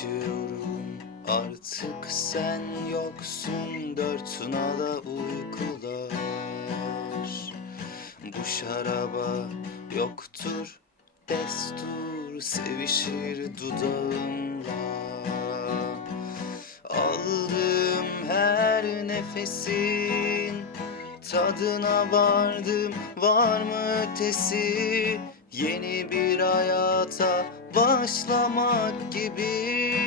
Yaşıyorum. Artık sen yoksun dört nala uykular. Bu şaraba yoktur destur sevişir dudağımla. Aldığım her nefesin tadına vardım var mı ötesi? Yeni bir hayata başlamak gibi.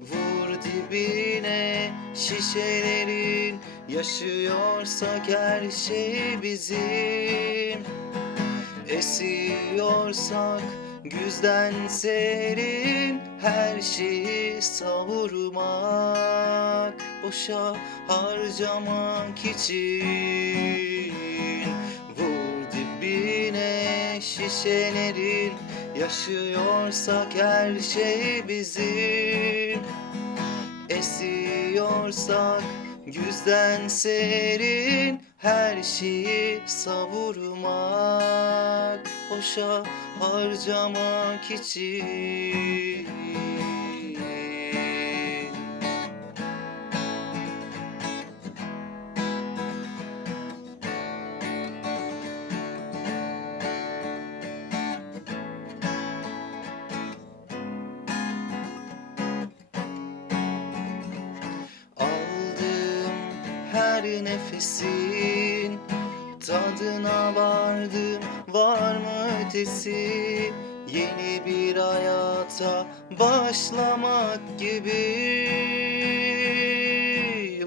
Vur dibine şişelerin Yaşıyorsak her şey bizim. Esiyorsak güzden serin Her şeyi savurmak Boşa harcamak için şişelerin Yaşıyorsak her şey bizim. Esiyorsak güzden serin Her şeyi savurmak Boşa harcamak için her nefesin. Tadına vardım var mı ötesi? Yeni bir hayata başlamak gibi.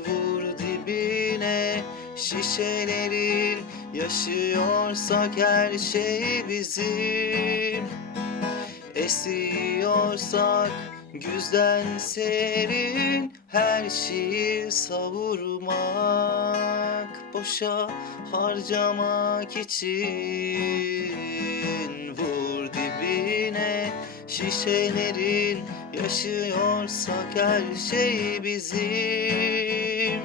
Vur dibine şişelerin Yaşıyorsak her şey bizim. Esiyorsak güzden serin Her şeyi savurmak Boşa harcamak için Vur dibine. Şişelerin Yaşıyorsak her şey bizim.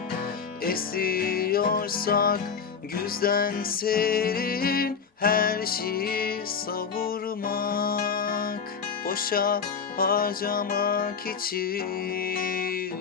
Esiyorsak güzden serin Her şeyi savurmak Boşa harcamak için